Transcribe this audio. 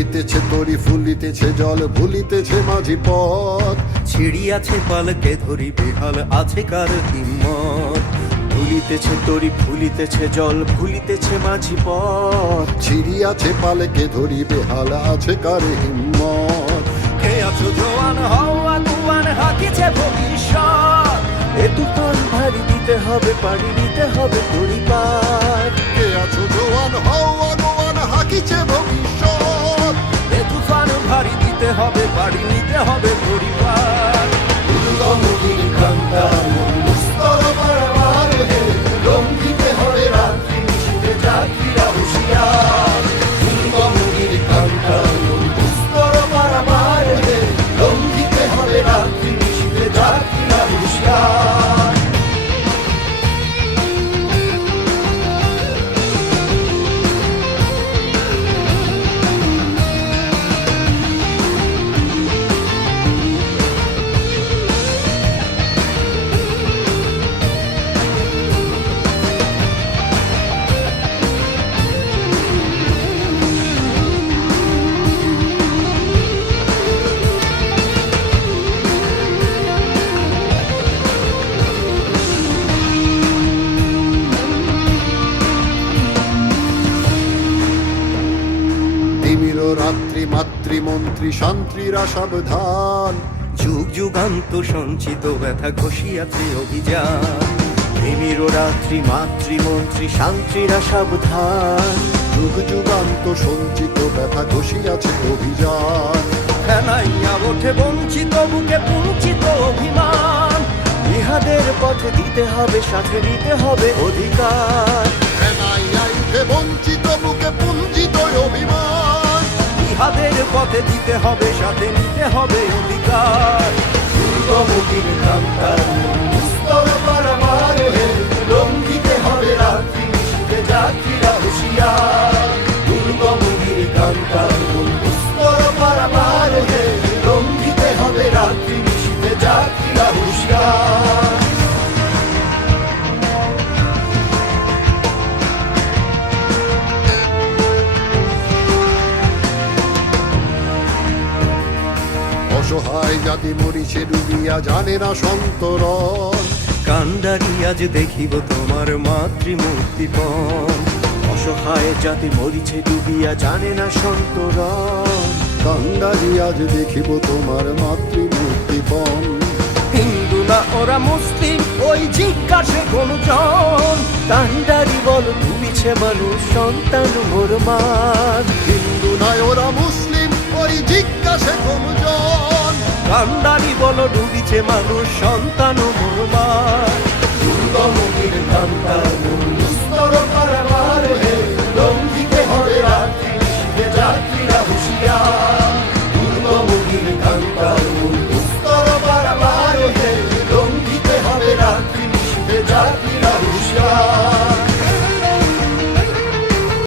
দুলিতেছে তরি ফুলিতেছে জল ভুলিতেছে মাঝি পথ। ছিড়িয়াছে পালকে ধরি বেহাল আছে কার হিম্মত। দুলিতেছে তরি ফুলিতেছে জল ভুলিতেছে মাঝি পথ। ছিড়িয়াছে পালকে ধরি বেহাল আছে কার হিম্মত। কে আছো জোয়ান হও আগুয়ান হাকিছে ভবিষ্যৎ। এ তুফান ভারী দিতে হবে পাড়ি দিতে হবে পরিবার। কে আছো জোয়ান হও আগুয়ান হাকিছে ভবিষ্যৎ। এ তুফান ভারী দিতে হবে পাড়ি নিতে হবে পরিবার। দুর্গমগির কান্তার মুস্তর পারাবার হে, লঙ্ঘিতে হবে রাত্রি নিশীথে যাত্রীরা হুঁশিয়ার। দুর্গমগির কান্তার মুস্তর পারাবার হে, লঙ্ঘিতে হবে রাত্রি নিশীথে যাত্রীরা হুঁশিয়ার। তিমির রাত্রি মাতৃমন্ত্রী শান্তিরা সাবধান। যুগ যুগান্ত সঞ্চিত ব্যথা ঘষিয়াছে অভিযান। প্রেমীর রাত্রি মাতৃমন্ত্রী শান্তিরা সাবধান। যুগ যুগান্ত সঞ্চিত ব্যথা ঘষিয়াছে অভিযান। ফেনাইয়া ওঠে বঞ্চিত বুকে পুঞ্চিত অভিমান। ইহাদের পথে দিতে হবে সাথে নিতে হবে অধিকার। ফেনাইয়া উঠে বঞ্চিত বুকে পুঞ্জিত অভিমান। ইহাদের পথে দিতে হবে সাথে নিতে হবে অধিকার। দুর্গমগির কান্তার মুস্তর পারাবার হে, লঙ্ঘিতে হবে রাত্রি নিশীথে যাত্রীরা হুঁশিয়ার। দুর্গমগির কান্তার মুস্তর পারাবার হে, লঙ্ঘিতে হবে রাত্রি নিশীথে যাত্রীরা হুঁশিয়ার। অসহায় জাতি মরিছে ডুবিয়া জানে না সন্তরণ। কান্ডারি আজ দেখিব তোমার মাতৃমূর্তিপণ। অসহায় জাতি মরিছে ডুবিয়া জানে না সন্তরণ। কান্ডারি আজ দেখিব তোমার মাতৃমূর্তিপণ। হিন্দু না ওরা মুসলিম ওই জিজ্ঞাসে কোন জন। কান্ডারি বল ডুবিছে মানুষ সন্তান মোর মার। হিন্দু নয় ওরা মুসলিম ওই জিজ্ঞাসে কোন জন। কান্ডারি বল ডুবিছে মানুষ সন্তান মোর